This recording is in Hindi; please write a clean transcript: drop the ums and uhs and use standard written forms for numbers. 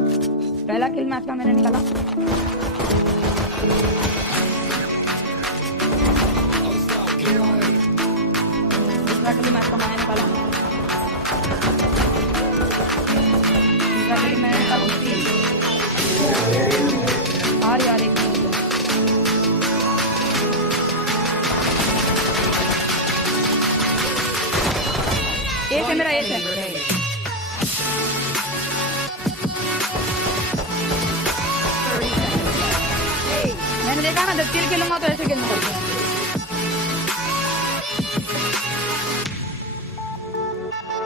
पहला किल मैच का मैंने निकाला। दूसरा किल मैच का मैंने निकाला। तीसरा किल मैंने निकाला। यार यार एक मिनट। एक है मेरा, एक है। मैंने देखा ना, जब किल खेलूंगा तो ऐसे खेलना पड़ता है।